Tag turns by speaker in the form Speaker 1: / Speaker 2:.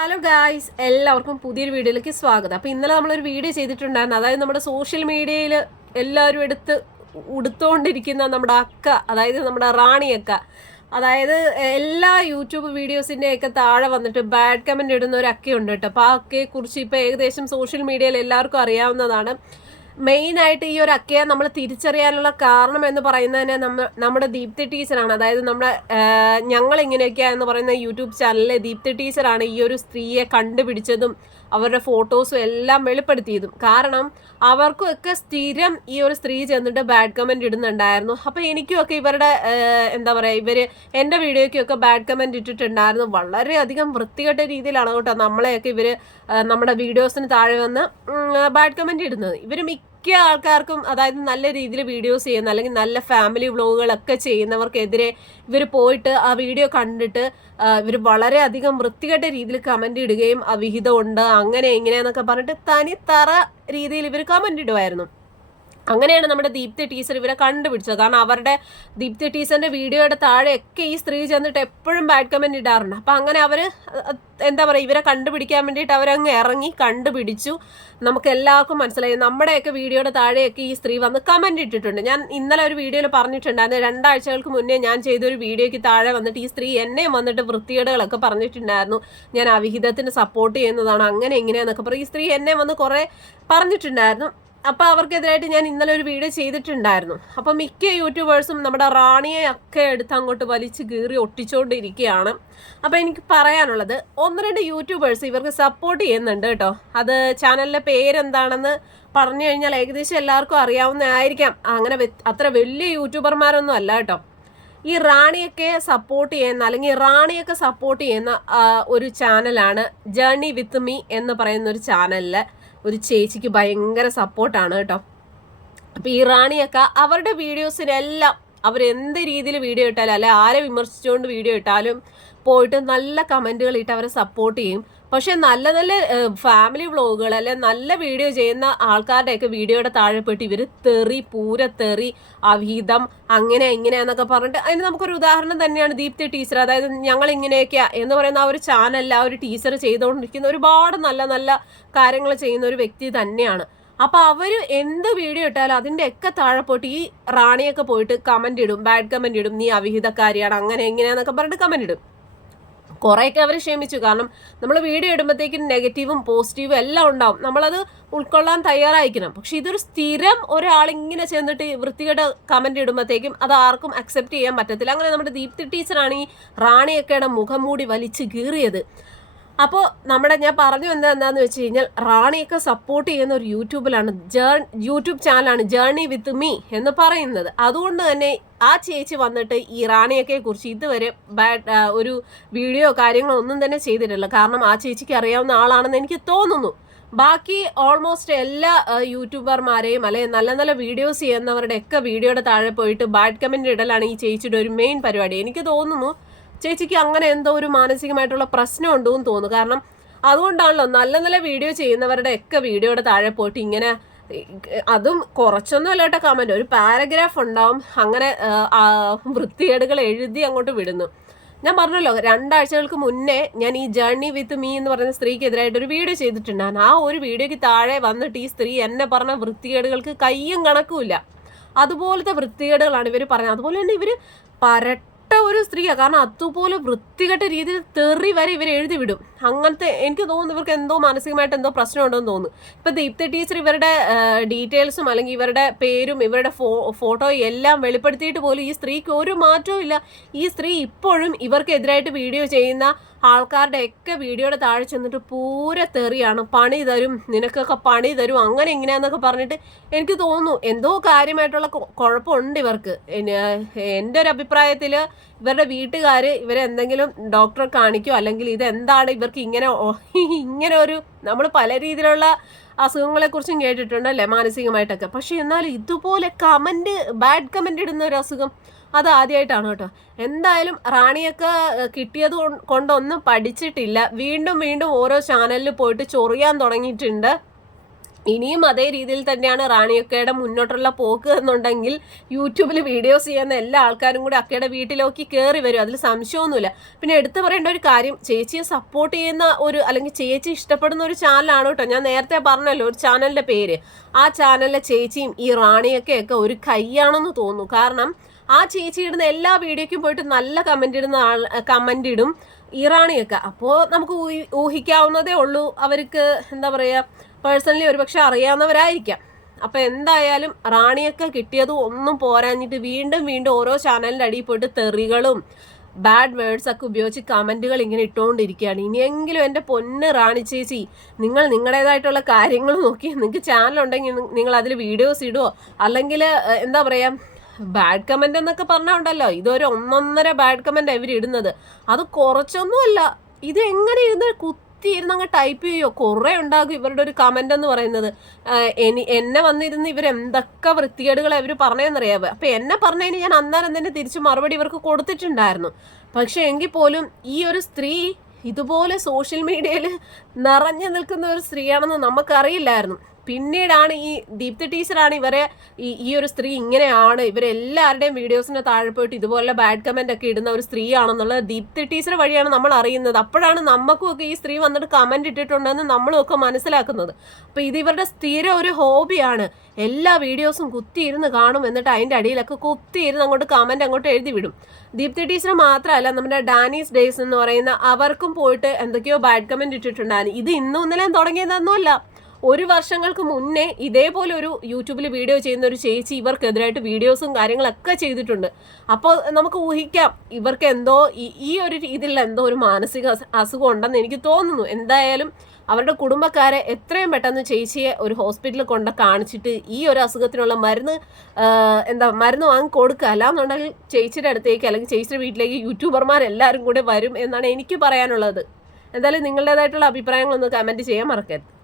Speaker 1: Hello guys എല്ലാവർക്കും പുതിയൊരു വീഡിയോയിലേക്ക് സ്വാഗതം. അപ്പോൾ ഇന്നലെ നമ്മളൊരു വീഡിയോ ചെയ്തിട്ടുണ്ടായിരുന്നു. അതായത് നമ്മുടെ സോഷ്യൽ മീഡിയയിൽ എല്ലാവരും എടുത്ത് ഉടുത്തുകൊണ്ടിരിക്കുന്ന നമ്മുടെ അക്ക അതായത് നമ്മുടെ റാണി അക്ക. അതായത് എല്ലാ യൂട്യൂബ് വീഡിയോസിന്റെയൊക്കെ താഴെ വന്നിട്ട് ബാഡ് കമന്റ് ഇടുന്ന ഒരു അക്കയുണ്ട് കേട്ടോ. അപ്പോൾ ആ അക്കയെക്കുറിച്ച് ഇപ്പോൾ ഏകദേശം സോഷ്യൽ മീഡിയയിൽ എല്ലാവർക്കും അറിയാവുന്നതാണ്. മെയിനായിട്ട് ഈ ഒരു അക്കയെ നമ്മൾ തിരിച്ചറിയാനുള്ള കാരണം എന്ന് പറയുന്നത് തന്നെ നമ്മ നമ്മുടെ ദീപ്തി ടീച്ചറാണ്. അതായത് നമ്മുടെ ഞങ്ങൾ ഇങ്ങനെയൊക്കെയാ എന്ന് പറയുന്ന യൂട്യൂബ് ചാനലിലെ ദീപ്തി ടീച്ചറാണ് ഈ ഒരു സ്ത്രീയെ കണ്ടുപിടിച്ചതും അവരുടെ ഫോട്ടോസും എല്ലാം വെളിപ്പെടുത്തിയതും. കാരണം അവർക്കും ഒക്കെ സ്ഥിരം ഈ ഒരു സ്ത്രീ ചെന്നിട്ട് ബാഡ് കമന്റ് ഇടുന്നുണ്ടായിരുന്നു. അപ്പോൾ എനിക്കുമൊക്കെ ഇവരുടെ എന്താ പറയുക ഇവർ എന്റെ വീഡിയോയ്ക്കൊക്കെ ബാഡ് കമന്റ് ഇട്ടിട്ടുണ്ടായിരുന്നു. വളരെയധികം വൃത്തികെട്ട രീതിയിലാണ് കേട്ടോ നമ്മളെയൊക്കെ ഇവർ നമ്മുടെ വീഡിയോസിന് താഴെ വന്ന് ബാഡ് കമന്റ് ഇടുന്നത്. ഇവർ മിക്ക മിക്ക ആൾക്കാർക്കും അതായത് നല്ല രീതിയിൽ വീഡിയോസ് ചെയ്യുന്ന അല്ലെങ്കിൽ നല്ല ഫാമിലി വ്ളോഗുകളൊക്കെ ചെയ്യുന്നവർക്കെതിരെ ഇവർ പോയിട്ട് ആ വീഡിയോ കണ്ടിട്ട് ഇവർ വളരെയധികം വൃത്തികെട്ട രീതിയിൽ കമന്റ് ഇടുകയും അവിഹിതമുണ്ട് അങ്ങനെ ഇങ്ങനെയെന്നൊക്കെ പറഞ്ഞിട്ട് തനി തറ രീതിയിൽ ഇവർ കമന്റ് ഇടുമായിരുന്നു. അങ്ങനെയാണ് നമ്മുടെ ദീപ്തി ടീച്ചർ ഇവരെ കണ്ടുപിടിച്ചത്. കാരണം അവരുടെ ദീപ്തി ടീച്ചറിന്റെ വീഡിയോയുടെ താഴെയൊക്കെ ഈ സ്ത്രീ ചെന്നിട്ട് എപ്പോഴും ബാഡ് കമന്റ് ഇടാറുണ്ട്. അപ്പം അങ്ങനെ അവർ എന്താ പറയുക ഇവരെ കണ്ടുപിടിക്കാൻ വേണ്ടിയിട്ട് അവരങ്ങ് ഇറങ്ങി കണ്ടുപിടിച്ചു. നമുക്ക് എല്ലാവർക്കും മനസ്സിലായി. നമ്മുടെയൊക്കെ വീഡിയോയുടെ താഴെയൊക്കെ ഈ സ്ത്രീ വന്ന് കമന്റ് ഇട്ടിട്ടുണ്ട്. ഞാൻ ഇന്നലെ ഒരു വീഡിയോയിൽ പറഞ്ഞിട്ടുണ്ടായിരുന്നു. രണ്ടാഴ്ചകൾക്ക് മുന്നേ ഞാൻ ചെയ്തൊരു വീഡിയോയ്ക്ക് താഴെ വന്നിട്ട് ഈ സ്ത്രീ എന്നെയും വന്നിട്ട് വൃത്തികേടുകളൊക്കെ പറഞ്ഞിട്ടുണ്ടായിരുന്നു. ഞാൻ അവിഹിതത്തിന് സപ്പോർട്ട് ചെയ്യുന്നതാണ്. അങ്ങനെ എങ്ങനെയാന്നൊക്കെ പറയും ഈ സ്ത്രീ എന്നെ വന്ന് കുറേ പറഞ്ഞിട്ടുണ്ടായിരുന്നു. അപ്പോൾ അവർക്കെതിരായിട്ട് ഞാൻ ഇന്നലെ ഒരു വീഡിയോ ചെയ്തിട്ടുണ്ടായിരുന്നു. അപ്പോൾ മിക്ക യൂട്യൂബേഴ്സും നമ്മുടെ റാണിയെ ഒക്കെ എടുത്ത് അങ്ങോട്ട് വലിച്ചു കീറി ഒട്ടിച്ചുകൊണ്ടിരിക്കുകയാണ് അപ്പോൾ എനിക്ക് പറയാനുള്ളത് ഒന്ന് രണ്ട് യൂട്യൂബേഴ്സ് ഇവർക്ക് സപ്പോർട്ട് ചെയ്യുന്നുണ്ട് കേട്ടോ. അത് ചാനലിലെ പേരെന്താണെന്ന് പറഞ്ഞു കഴിഞ്ഞാൽ ഏകദേശം എല്ലാവർക്കും അറിയാവുന്നതായിരിക്കാം. അങ്ങനെ അത്ര വലിയ യൂട്യൂബർമാരൊന്നും അല്ല കേട്ടോ. ഈ റാണിയൊക്കെ സപ്പോർട്ട് ചെയ്യുന്ന അല്ലെങ്കിൽ റാണിയൊക്കെ സപ്പോർട്ട് ചെയ്യുന്ന ഒരു ചാനലാണ് ജേണി വിത്ത് മീ എന്ന് പറയുന്ന ഒരു ചാനലിൽ ഒരു ചേച്ചിക്ക് ഭയങ്കര സപ്പോർട്ടാണ് കേട്ടോ. അപ്പോൾ ഈ റാണിയൊക്കെ അവരുടെ വീഡിയോസിനെല്ലാം അവരെന്ത് രീതിയിൽ വീഡിയോ ഇട്ടാലും അല്ലെ ആരെ വിമർശിച്ചുകൊണ്ട് വീഡിയോ ഇട്ടാലും പോയിട്ട് നല്ല കമന്റുകൾ ഇട്ട് അവരെ സപ്പോർട്ട് ചെയ്യും. പക്ഷെ നല്ല നല്ല ഫാമിലി വ്ളോഗുകൾ അല്ലെ നല്ല വീഡിയോ ചെയ്യുന്ന ആൾക്കാരുടെയൊക്കെ വീഡിയോയുടെ താഴെ പോയിട്ട് ഇവർ തെറി പൂര തെറി അവിഹിതം അങ്ങനെ ഇങ്ങനെയെന്നൊക്കെ പറഞ്ഞിട്ട് അതിന് നമുക്കൊരു ഉദാഹരണം തന്നെയാണ് ദീപ്തി ടീച്ചർ. അതായത് ഞങ്ങൾ ഇങ്ങനെയൊക്കെയാ എന്ന് പറയുന്ന ആ ഒരു ചാനലിൽ ആ ഒരു ടീച്ചർ ചെയ്തുകൊണ്ടിരിക്കുന്ന ഒരുപാട് നല്ല നല്ല കാര്യങ്ങൾ ചെയ്യുന്ന ഒരു വ്യക്തി തന്നെയാണ്. അപ്പൊ അവർ എന്ത് വീഡിയോ ഇട്ടാലും അതിന്റെ ഒക്കെ താഴെ പോയിട്ട് ഈ റാണിയൊക്കെ പോയിട്ട് കമന്റ് ഇടും ബാഡ് കമന്റ് ഇടും നീ അവിഹിതക്കാരിയാണ് അങ്ങനെ എങ്ങനെയാന്നൊക്കെ പറഞ്ഞിട്ട് കമന്റ് ഇടും. കുറേയൊക്കെ അവർ ക്ഷമിച്ചു. കാരണം നമ്മൾ വീഡിയോ ഇടുമ്പോഴത്തേക്കും നെഗറ്റീവും പോസിറ്റീവും എല്ലാം ഉണ്ടാവും. നമ്മളത് ഉൾക്കൊള്ളാൻ തയ്യാറായിരിക്കണം. പക്ഷെ ഇതൊരു സ്ഥിരം ഒരാളിങ്ങനെ ചെന്നിട്ട് വൃത്തികേട് കമന്റ് ഇടുമ്പോഴത്തേക്കും അത് ആർക്കും അക്സെപ്റ്റ് ചെയ്യാൻ പറ്റത്തില്ല. അങ്ങനെ നമ്മുടെ ദീപ്തി ടീച്ചറാണ് ഈ റാണിയൊക്കെയുടെ മുഖം മൂടി വലിച്ചു കീറിയത്. അപ്പോൾ നമ്മുടെ ഞാൻ പറഞ്ഞു എന്താ എന്താന്ന് വെച്ച് കഴിഞ്ഞാൽ റാണിയൊക്കെ സപ്പോർട്ട് ചെയ്യുന്ന ഒരു യൂട്യൂബിലാണ് ജേർ യൂട്യൂബ് ചാനലാണ് ജേർണി വിത്ത് മീ എന്ന് പറയുന്നത്. അതുകൊണ്ട് തന്നെ ആ ചേച്ചി വന്നിട്ട് ഈ റാണിയൊക്കെ കുറിച്ച് ഇതുവരെ ബാഡ് ഒരു വീഡിയോ കാര്യങ്ങളോ ഒന്നും തന്നെ ചെയ്തിട്ടില്ല. കാരണം ആ ചേച്ചിക്ക് അറിയാവുന്ന ആളാണെന്ന് എനിക്ക് തോന്നുന്നു. ബാക്കി ഓൾമോസ്റ്റ് എല്ലാ യൂട്യൂബർമാരെയും അല്ലെങ്കിൽ നല്ല നല്ല വീഡിയോസ് ചെയ്യുന്നവരുടെ ഒക്കെ വീഡിയോയുടെ താഴെ പോയിട്ട് ബാഡ് കമന്റ് ഇടലാണ് ഈ ചേച്ചിയുടെ ഒരു മെയിൻ പരിപാടി. എനിക്ക് തോന്നുന്നു ചേച്ചിക്ക് അങ്ങനെ എന്തോ ഒരു മാനസികമായിട്ടുള്ള പ്രശ്നം ഉണ്ടോ എന്ന് തോന്നുന്നു. കാരണം അതുകൊണ്ടാണല്ലോ നല്ല നല്ല വീഡിയോ ചെയ്യുന്നവരുടെ ഒക്കെ വീഡിയോയുടെ താഴെ പോയിട്ട് ഇങ്ങനെ അതും കുറച്ചൊന്നും അല്ല കേട്ടോ കമന്റ് ഒരു പാരഗ്രാഫ് ഉണ്ടാവും അങ്ങനെ വൃത്തികേടുകൾ എഴുതി അങ്ങോട്ട് വിടുന്നു. ഞാൻ പറഞ്ഞല്ലോ രണ്ടാഴ്ചകൾക്ക് മുന്നേ ഞാൻ ഈ ജേർണി വിത്ത് മീ എന്ന് പറയുന്ന സ്ത്രീക്കെതിരായിട്ട് ഒരു വീഡിയോ ചെയ്തിട്ടുണ്ടായിരുന്നു. ആ ഒരു വീഡിയോയ്ക്ക് താഴെ വന്നിട്ട് ഈ സ്ത്രീ എന്നെ പറഞ്ഞ വൃത്തികേടുകൾക്ക് കയ്യും കണക്കുമില്ല. അതുപോലത്തെ വൃത്തികേടുകളാണ് ഇവർ പറഞ്ഞത്. അതുപോലെ തന്നെ ഇവർ പരട്ട ഒരു സ്ത്രീയാണ് കാരണം അതുപോലെ വൃത്തികെട്ട രീതിയിൽ തെറി വരെ ഇവർ എഴുതി വിടും. അങ്ങനത്തെ എനിക്ക് തോന്നുന്നു ഇവർക്ക് എന്തോ മാനസികമായിട്ട് എന്തോ പ്രശ്നം ഉണ്ടെന്ന് തോന്നുന്നു. ഇപ്പൊ ദീപ്തി ടീച്ചർ ഇവരുടെ ഡീറ്റെയിൽസും അല്ലെങ്കിൽ ഇവരുടെ പേരും ഇവരുടെ ഫോ ഫോട്ടോ എല്ലാം വെളിപ്പെടുത്തിയിട്ട് പോലും ഈ സ്ത്രീക്ക് ഒരു മാറ്റവും ഇല്ല. ഈ സ്ത്രീ ഇപ്പോഴും ഇവർക്കെതിരായിട്ട് വീഡിയോ ചെയ്യുന്ന ആൾക്കാരുടെ ഒക്കെ വീഡിയോയുടെ താഴെ ചെന്നിട്ട് പൂര തെറിയാണ്. പണി തരും നിനക്കൊക്കെ പണി തരും അങ്ങനെ എങ്ങനെയാന്നൊക്കെ പറഞ്ഞിട്ട് എനിക്ക് തോന്നുന്നു എന്തോ കാര്യമായിട്ടുള്ള കുഴപ്പമുണ്ട് ഇവർക്ക്. എന്റെ ഒരു അഭിപ്രായത്തിൽ ഇവരുടെ വീട്ടുകാർ ഇവരെ എന്തെങ്കിലും ഡോക്ടറെ കാണിക്കോ അല്ലെങ്കിൽ ഇതെന്താണ് ഇവർക്ക് ഇങ്ങനെ ഇങ്ങനെ ഒരു നമ്മൾ പല രീതിയിലുള്ള അസുഖങ്ങളെക്കുറിച്ചും കേട്ടിട്ടുണ്ട് അല്ലേ മാനസികമായിട്ടൊക്കെ. പക്ഷേ എന്നാൽ ഇതുപോലെ കമന്റ് ബാഡ് കമന്റ് ഇടുന്ന ഒരു അസുഖം അത് ആദ്യമായിട്ടാണ് കേട്ടോ. എന്തായാലും റാണിയൊക്കെ കിട്ടിയത് കൊണ്ടൊന്നും പഠിച്ചിട്ടില്ല. വീണ്ടും വീണ്ടും ഓരോ ചാനലിൽ പോയിട്ട് ചൊറിയാൻ തുടങ്ങിയിട്ടുണ്ട്. ഇനിയും അതേ രീതിയിൽ തന്നെയാണ് റാണിയൊക്കെയുടെ മുന്നോട്ടുള്ള പോക്ക് എന്നുണ്ടെങ്കിൽ യൂട്യൂബിൽ വീഡിയോസ് ചെയ്യുന്ന എല്ലാ ആൾക്കാരും കൂടി അക്കയുടെ വീട്ടിലേക്ക് കയറി വരും. അതിൽ സംശയമൊന്നുമില്ല. പിന്നെ എടുത്തു പറയേണ്ട ഒരു കാര്യം ചേച്ചിയെ സപ്പോർട്ട് ചെയ്യുന്ന ഒരു അല്ലെങ്കിൽ ചേച്ചി ഇഷ്ടപ്പെടുന്ന ഒരു ചാനലാണ് കേട്ടോ. ഞാൻ നേരത്തെ പറഞ്ഞല്ലോ ഒരു ചാനലിന്റെ പേര്. ആ ചാനലിലെ ചേച്ചിയും ഈ റാണിയൊക്കെയൊക്കെ ഒരു കൈയാണെന്ന് തോന്നുന്നു. കാരണം ആ ചേച്ചി ഇടുന്ന എല്ലാ വീഡിയോക്കും പോയിട്ട് നല്ല കമന്റ് ഇടുന്ന ആൾ കമന്റ് ഇടും. ഇറാണിയൊക്കെ. അപ്പോൾ നമുക്ക് ഊഹി- ഊഹിക്കാവുന്നതേ ഉള്ളൂ. അവർക്ക് എന്താ പറയുക പേഴ്സണലി ഒരുപക്ഷെ അറിയാവുന്നവരായിരിക്കാം. അപ്പോൾ എന്തായാലും റാണിയൊക്കെ കിട്ടിയത് ഒന്നും പോരാഞ്ഞിട്ട് വീണ്ടും വീണ്ടും ഓരോ ചാനലിന്റെ അടിയിൽ പോയിട്ട് തെറികളും ബാഡ് വേർഡ്സ് ഒക്കെ ഉപയോഗിച്ച് കമന്റുകൾ ഇങ്ങനെ ഇട്ടുകൊണ്ടിരിക്കുകയാണ്. ഇനിയെങ്കിലും എന്റെ പൊന്ന് റാണി ചേച്ചി നിങ്ങൾ നിങ്ങളുടേതായിട്ടുള്ള കാര്യങ്ങൾ നോക്കി നിങ്ങൾക്ക് ചാനലുണ്ടെങ്കിൽ നിങ്ങൾ അതിൽ വീഡിയോസ് ഇടുമോ അല്ലെങ്കിൽ എന്താ പറയുക ബാഡ് കമന്റ് എന്നൊക്കെ പറഞ്ഞാൽ ഉണ്ടല്ലോ ഇതൊരു ഒന്നൊന്നര ബാഡ് കമന്റ് ഇവർ ഇടുന്നത്. അത് കുറച്ചൊന്നുമല്ല. ഇത് എങ്ങനെ ഇരുന്ന് കുത്തി ഇരുന്ന് അങ്ങ് ടൈപ്പ് ചെയ്യോ? കുറേ ഉണ്ടാകും ഇവരുടെ ഒരു കമന്റ് എന്ന് പറയുന്നത്. എനി എന്നെ വന്നിരുന്ന് ഇവർ എന്തൊക്കെ വൃത്തികേടുകൾ ഇവർ പറഞ്ഞതെന്നറിയാവോ അപ്പൊ എന്നെ പറഞ്ഞതിന് ഞാൻ അന്നേരം തന്നെ തിരിച്ച് മറുപടി ഇവർക്ക് കൊടുത്തിട്ടുണ്ടായിരുന്നു. പക്ഷെ എങ്കിൽ പോലും ഈ ഒരു സ്ത്രീ ഇതുപോലെ സോഷ്യൽ മീഡിയയിൽ നിറഞ്ഞു നിൽക്കുന്ന ഒരു സ്ത്രീയാണെന്ന് നമുക്കറിയില്ലായിരുന്നു. പിന്നീടാണ് ഈ ദീപ്തി ടീച്ചറാണ് ഇവരെ ഈ ഒരു സ്ത്രീ ഇങ്ങനെയാണ്. ഇവരെല്ലാവരുടെയും വീഡിയോസിന് താഴെ പോയിട്ട് ഇതുപോലെ ബാഡ് കമന്റ് ഒക്കെ ഇടുന്ന ഒരു സ്ത്രീയാണെന്നുള്ളത് ദീപ്തി ടീച്ചർ വഴിയാണ് നമ്മൾ അറിയുന്നത്. അപ്പോഴാണ് നമുക്കും ഒക്കെ ഈ സ്ത്രീ വന്നിട്ട് കമന്റ് ഇട്ടിട്ടുണ്ടെന്ന് നമ്മളും ഒക്കെ മനസ്സിലാക്കുന്നത്. അപ്പോൾ ഇത് ഇവരുടെ സ്ഥിരം ഒരു ഹോബിയാണ് എല്ലാ വീഡിയോസും കുത്തിയിരുന്ന് കാണും. എന്നിട്ട് അതിന്റെ അടിയിലൊക്കെ കുത്തിയിരുന്ന് അങ്ങോട്ട് കമന്റ് അങ്ങോട്ട് എഴുതി വിടും. ദീപ്തി ടീച്ചർ മാത്രമല്ല നമ്മുടെ ഡാനീസ് ഡേയ്സ് എന്ന് പറയുന്ന അവർക്കും പോയിട്ട് എന്തൊക്കെയോ ബാഡ് കമന്റ് ഇട്ടിട്ടുണ്ടായിരുന്നു. ഇത് ഇന്നും ഇന്നലെയും തുടങ്ങിയതൊന്നുമല്ല. ഒരു വർഷങ്ങൾക്ക് മുന്നേ ഇതേപോലെ ഒരു യൂട്യൂബിൽ വീഡിയോ ചെയ്യുന്ന ഒരു ചേച്ചി ഇവർക്കെതിരായിട്ട് വീഡിയോസും കാര്യങ്ങളൊക്കെ ചെയ്തിട്ടുണ്ട്. അപ്പോൾ നമുക്ക് ഊഹിക്കാം ഇവർക്ക് എന്തോ ഈ- ഒരു രീതിയിലുള്ള എന്തോ ഒരു മാനസിക അസു- അസുഖം ഉണ്ടെന്ന് എനിക്ക് തോന്നുന്നു. എന്തായാലും അവരുടെ കുടുംബക്കാരെ എത്രയും പെട്ടെന്ന് ചേച്ചിയെ ഒരു ഹോസ്പിറ്റലിൽ കൊണ്ട് കാണിച്ചിട്ട് ഈ ഒരു അസുഖത്തിനുള്ള മരുന്ന് എന്താ മരുന്ന് വാങ്ങി കൊടുക്കുക. അല്ലാന്നുണ്ടെങ്കിൽ ചേച്ചിയുടെ അടുത്തേക്ക് അല്ലെങ്കിൽ ചേച്ചിയുടെ വീട്ടിലേക്ക് യൂട്യൂബർമാരെല്ലാവരും കൂടെ വരും എന്നാണ് എനിക്ക് പറയാനുള്ളത്. എന്തായാലും നിങ്ങളുടേതായിട്ടുള്ള അഭിപ്രായങ്ങളൊന്ന് കമന്റ് ചെയ്യാൻ മറക്കരുത്.